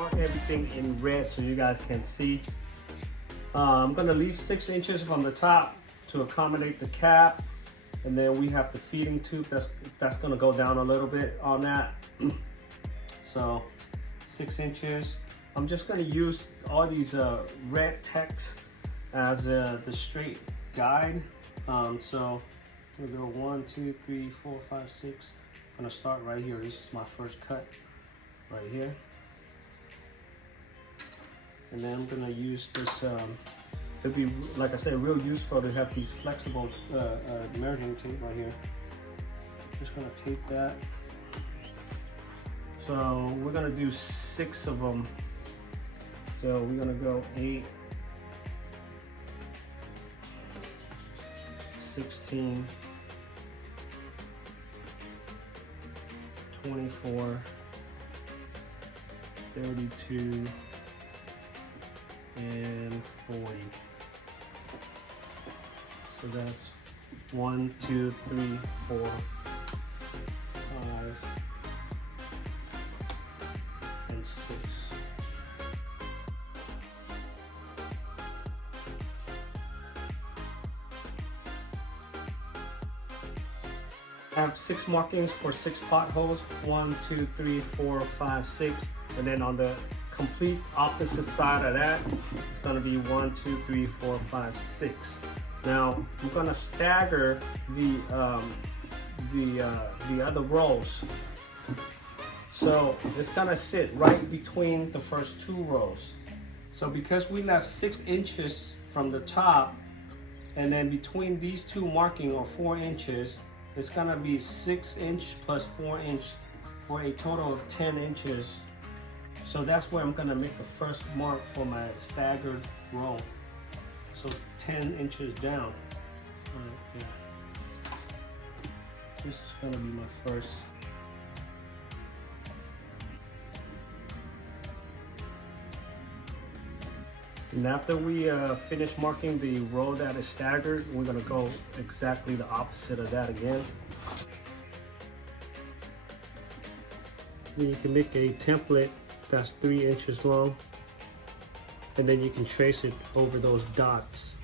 mark everything in red so you guys can see. I'm gonna leave 6 inches from the top to accommodate the cap, and then we have the feeding tube that's gonna go down a little bit on that. So 6 inches. I'm just gonna use all these red text as the straight guide. So we'll go 1, 2, 3, 4, 5, 6. I'm gonna start right here. This is my first cut right here. And then I'm gonna use this, it'd be, like I said, real useful to have these flexible measuring tape right here. Just gonna tape that. So we're gonna do 6 of them. So we're gonna go 8, 16, 24, 32, and 40. So that's 1, 2, 3, 4, 5, and 6. I have 6 markings for 6 potholes. 1, 2, 3, 4, 5, 6, and then on the complete opposite side of that, it's going to be 1, 2, 3, 4, 5, 6. Now I'm going to stagger the other rows, so it's going to sit right between the first 2 rows. So because we left 6 inches from the top, and then between these 2 marking or 4 inches, it's gonna be 6 inch plus 4 inch for a total of 10 inches. So that's where I'm gonna make the first mark for my staggered row. So 10 inches down. Right there. This is gonna be my first. And after we finish marking the row that is staggered, we're gonna go exactly the opposite of that again. Then you can make a template that's 3 inches long, and then you can trace it over those dots.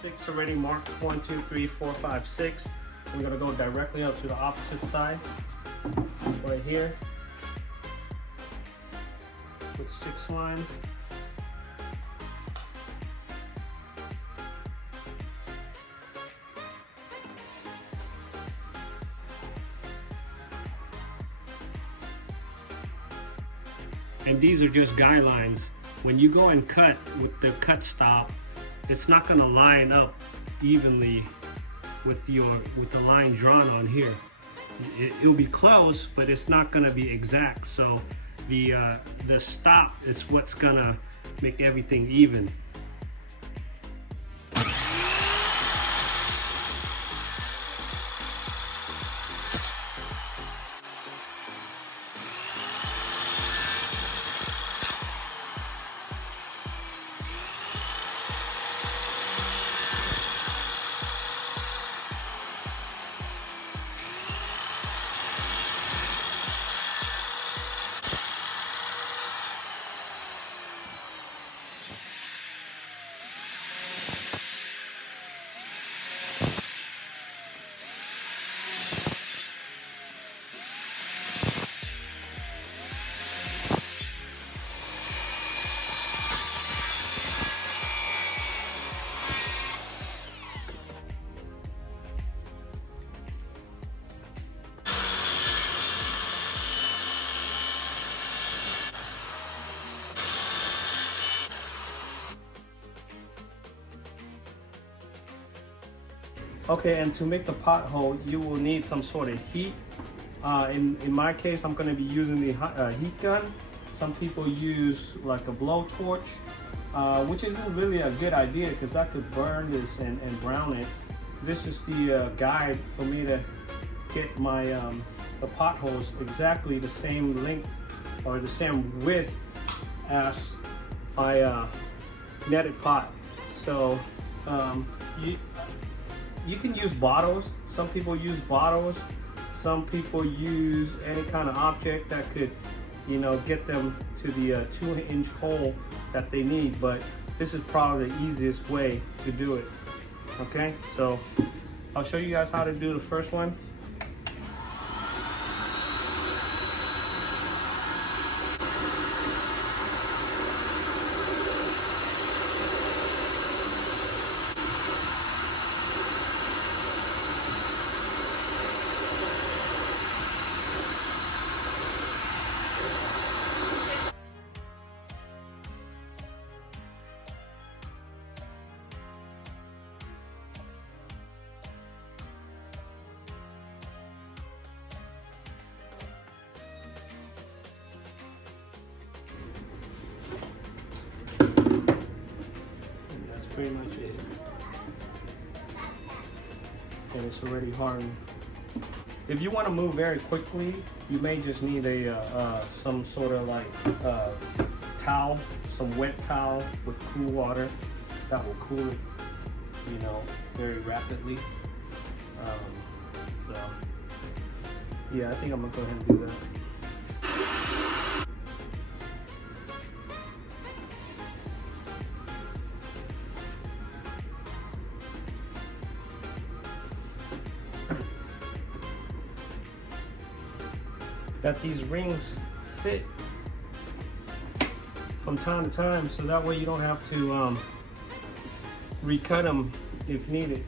6 already marked, 1, 2, 3, 4, 5, 6. We're gonna go directly up to the opposite side, right here. Put 6 lines. And these are just guidelines. When you go and cut with the cut stop, it's not gonna line up evenly with the line drawn on here. It'll be close, but it's not gonna be exact. So the stop is what's gonna make everything even. Okay, and to make the pothole, you will need some sort of heat. In my case, I'm going to be using the heat gun. Some people use like a blowtorch, which isn't really a good idea because that could burn this and brown it. This is the guide for me to get my the potholes exactly the same length or the same width as my netted pot. So you can use bottles. Some people use bottles. Some people use any kind of object that could you know, get them to the 2-inch hole that they need, but this is probably the easiest way to do it. Okay, so I'll show you guys how to do the first one. Pretty much it. And it's already hardened. If you want to move very quickly, you may just need a some sort of like towel, some wet towel with cool water that will cool it, you know, very rapidly. So yeah, I think I'm gonna go ahead and do that. That these rings fit from time to time, so that way you don't have to recut them if needed.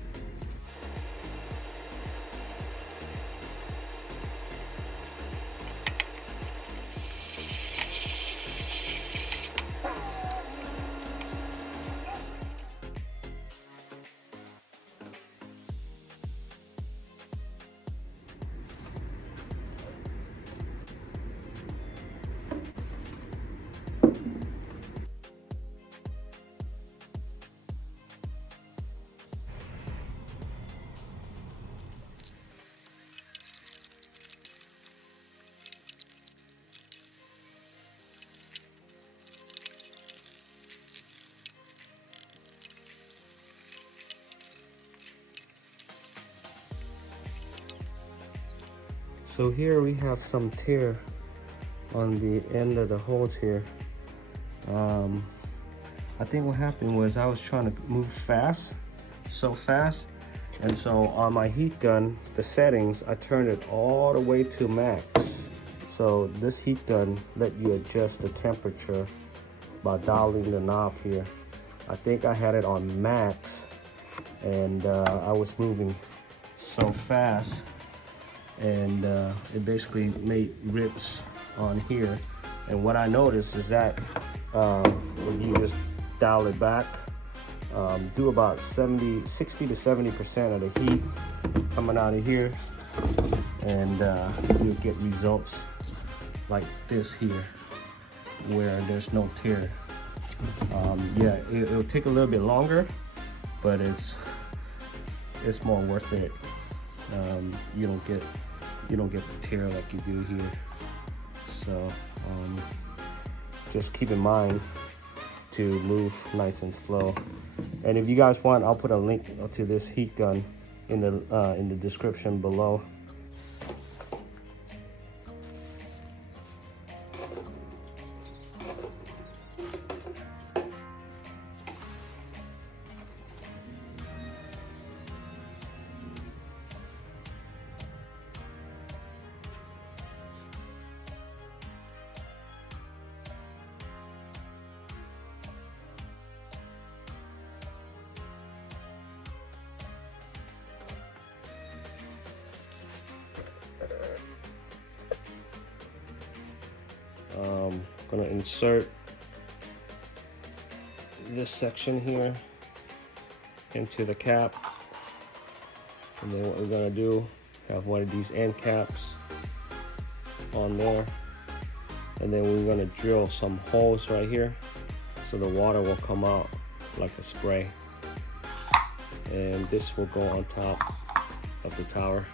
So here we have some tear on the end of the holes here. I think what happened was I was trying to move so fast, and so on my heat gun, the settings, I turned it all the way to max. So this heat gun let you adjust the temperature by dialing the knob here. I think I had it on max, and I was moving so fast, and it basically made rips on here. And what I noticed is that when you just dial it back, do about 60 to 70% of the heat coming out of here, and you'll get results like this here where there's no tear. Yeah, it'll take a little bit longer, but it's more worth it. You don't get the tear like you do here. So just keep in mind to move nice and slow. And if you guys want, I'll put a link to this heat gun in the description below. Gonna insert this section here into the cap, and then what we're gonna do, have one of these end caps on there, and then we're gonna drill some holes right here so the water will come out like a spray, and this will go on top of the tower.